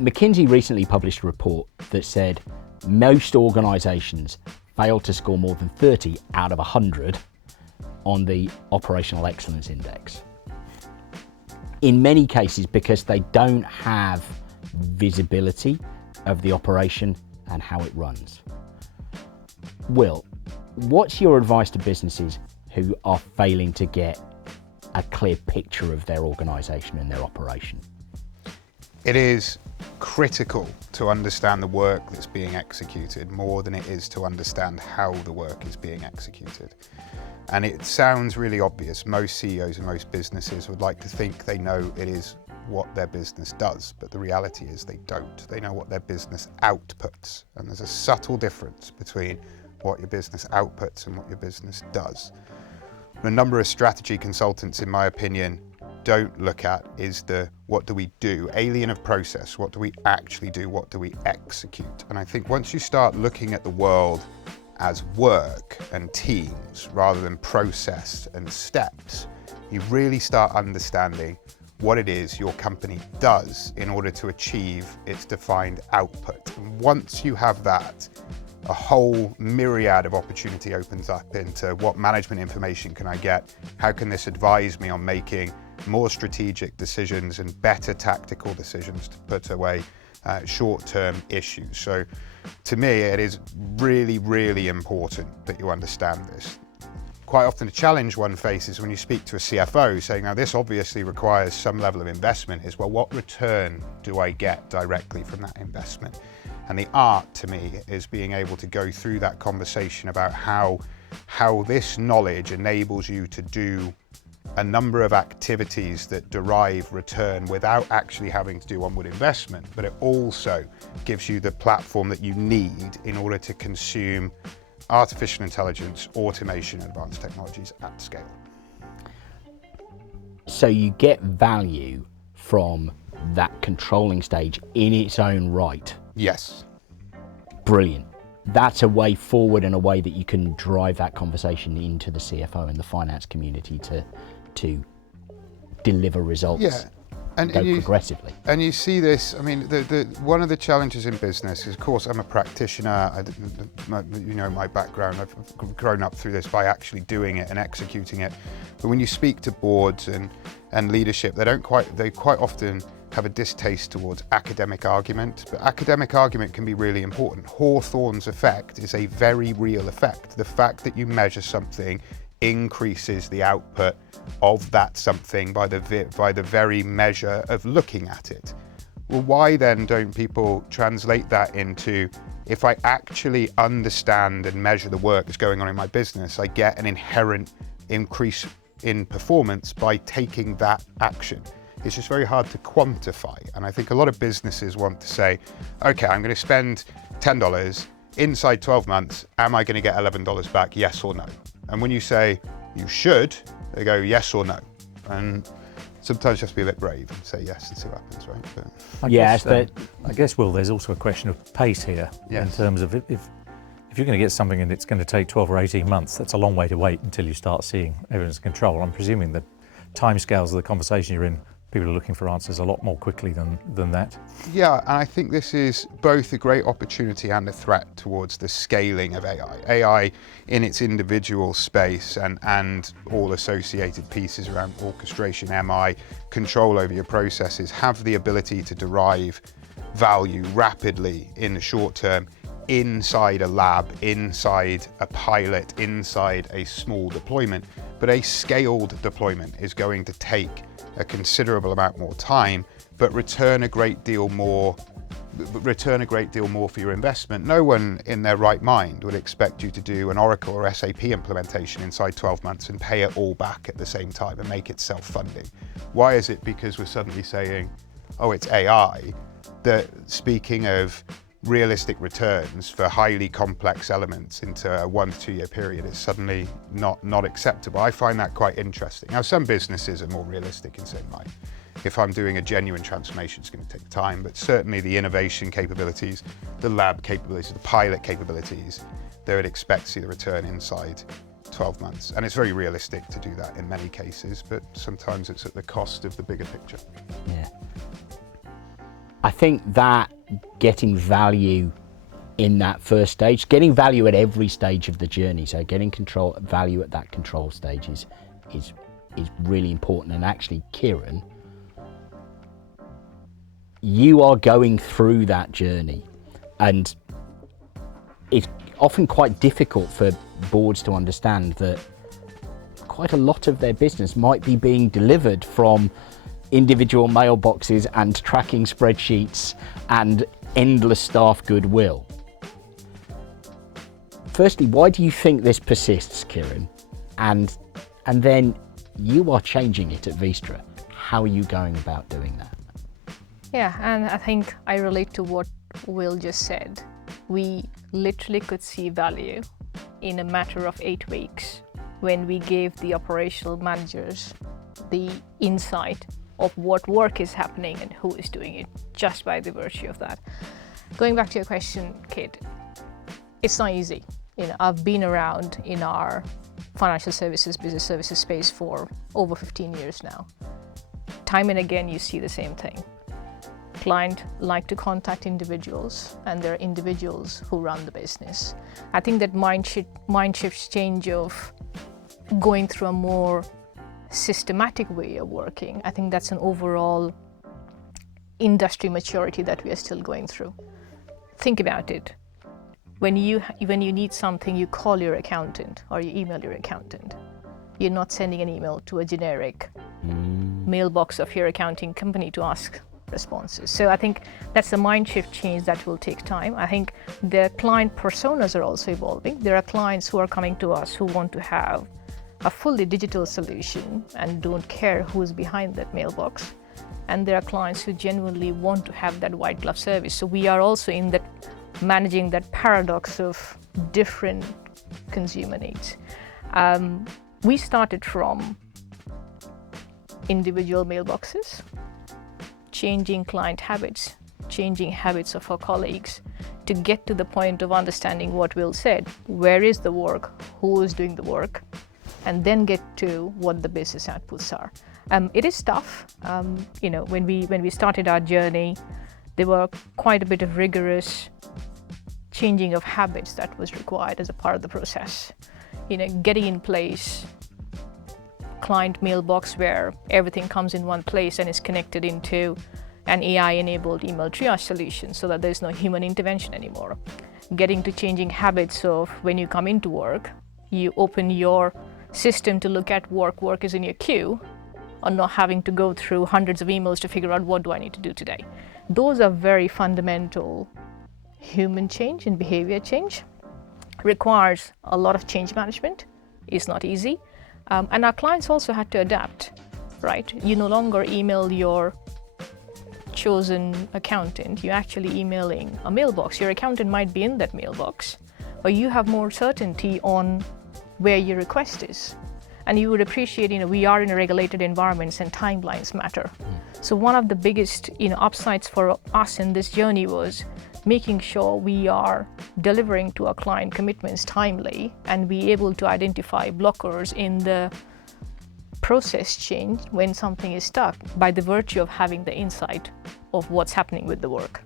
McKinsey recently published a report that said most organisations fail to score more than 30 out of 100 on the Operational Excellence Index. In many cases because they don't have visibility of the operation and how it runs. Will, what's your advice to businesses who are failing to get a clear picture of their organisation and their operation? It is critical to understand the work that's being executed more than it is to understand how the work is being executed. And it sounds really obvious. Most CEOs and most businesses would like to think they know it is what their business does, but the reality is they don't. They know what their business outputs. And there's a subtle difference between what your business outputs and what your business does. A number of strategy consultants, in my opinion, don't look at is the what do we do, alien of process, what do we actually do, what do we execute? And I think once you start looking at the world as work and teams rather than process and steps, you really start understanding what it is your company does in order to achieve its defined output. And once you have that, a whole myriad of opportunity opens up into what management information can I get, how can this advise me on making more strategic decisions and better tactical decisions to put away short-term issues. So to me, it is really, really important that you understand this. Quite often the challenge one faces when you speak to a CFO saying, now this obviously requires some level of investment, is, well, what return do I get directly from that investment? And the art to me is being able to go through that conversation about how this knowledge enables you to do a number of activities that derive return without actually having to do onward investment, but it also gives you the platform that you need in order to consume artificial intelligence, automation, and advanced technologies at scale. So you get value from that controlling stage in its own right. Yes. Brilliant. That's a way forward and a way that you can drive that conversation into the CFO and the finance community to deliver results. Yeah. And progressively. And you see this, I mean, one of the challenges in business is, of course, I'm a practitioner, you know my background, I've grown up through this by actually doing it and executing it. But when you speak to boards and leadership, they quite often have a distaste towards academic argument, but academic argument can be really important. Hawthorne's effect is a very real effect. The fact that you measure something increases the output of that something by the very measure of looking at it. Well, why then don't people translate that into, if I actually understand and measure the work that's going on in my business, I get an inherent increase in performance by taking that action. It's just very hard to quantify. And I think a lot of businesses want to say, okay, I'm going to spend $10 inside 12 months. Am I going to get $11 back? Yes or no? And when you say you should, they go yes or no. And sometimes you have to be a bit brave and say yes and see what happens, right? But I guess, Will, there's also a question of pace here. Yes. In terms of if you're going to get something and it's going to take 12 or 18 months, that's a long way to wait until you start seeing evidence of control. I'm presuming the timescales of the conversation you're in, people are looking for answers a lot more quickly than that. Yeah, and I think this is both a great opportunity and a threat towards the scaling of AI. AI in its individual space and all associated pieces around orchestration, MI, control over your processes, have the ability to derive value rapidly in the short term inside a lab, inside a pilot, inside a small deployment. But a scaled deployment is going to take a considerable amount more time, but return a great deal more for your investment. No one in their right mind would expect you to do an Oracle or SAP implementation inside 12 months and pay it all back at the same time and make it self-funding. Why is it? Because we're suddenly saying, oh, it's AI, that speaking of realistic returns for highly complex elements into a 1 to 2 year period is suddenly not acceptable. I find that quite interesting. Now, some businesses are more realistic in saying, right, if I'm doing a genuine transformation, it's going to take time, but certainly the innovation capabilities, the lab capabilities, the pilot capabilities, they would expect to see the return inside 12 months. And it's very realistic to do that in many cases, but sometimes it's at the cost of the bigger picture. Yeah. I think that getting value in that first stage, getting value at every stage of the journey, so getting value at that control stage is really important. And actually, Kiran, you are going through that journey, and it's often quite difficult for boards to understand that quite a lot of their business might be being delivered from individual mailboxes and tracking spreadsheets and endless staff goodwill. Firstly, why do you think this persists, Kiran? And then you are changing it at Vistra. How are you going about doing that? Yeah, and I think I relate to what Will just said. We literally could see value in a matter of 8 weeks when we gave the operational managers the insight of what work is happening and who is doing it, just by the virtue of that. Going back to your question, Kit, it's not easy. I've been around in our financial services, business services space for over 15 years now. Time and again, you see the same thing. Clients like to contact individuals, and there are individuals who run the business. I think that mind shift change of going through a more systematic way of working, I think that's an overall industry maturity that we are still going through. Think about it. When you need something, you call your accountant or you email your accountant. You're not sending an email to a generic mailbox of your accounting company to ask responses. So I think that's a mind shift change that will take time. I think the client personas are also evolving. There are clients who are coming to us who want to have a fully digital solution and don't care who's behind that mailbox. And there are clients who genuinely want to have that white glove service. So we are also in that managing that paradox of different consumer needs. We started from individual mailboxes, changing client habits, changing habits of our colleagues to get to the point of understanding what Will said. Where is the work? Who is doing the work? And then get to what the business outputs are. It is tough. When we started our journey, there were quite a bit of rigorous changing of habits that was required as a part of the process. Getting in place client mailbox where everything comes in one place and is connected into an AI-enabled email triage solution so that there's no human intervention anymore. Getting to changing habits of when you come into work, you open your system to look at work is in your queue, or not having to go through hundreds of emails to figure out what do I need to do today. Those are very fundamental human change and behavior change. Requires a lot of change management. It's not easy. And our clients also had to adapt, right? You no longer email your chosen accountant. You're actually emailing a mailbox. Your accountant might be in that mailbox, but you have more certainty on where your request is. And you would appreciate, we are in a regulated environments and timelines matter. So one of the biggest, upsides for us in this journey was making sure we are delivering to our client commitments timely and be able to identify blockers in the process change when something is stuck by the virtue of having the insight of what's happening with the work.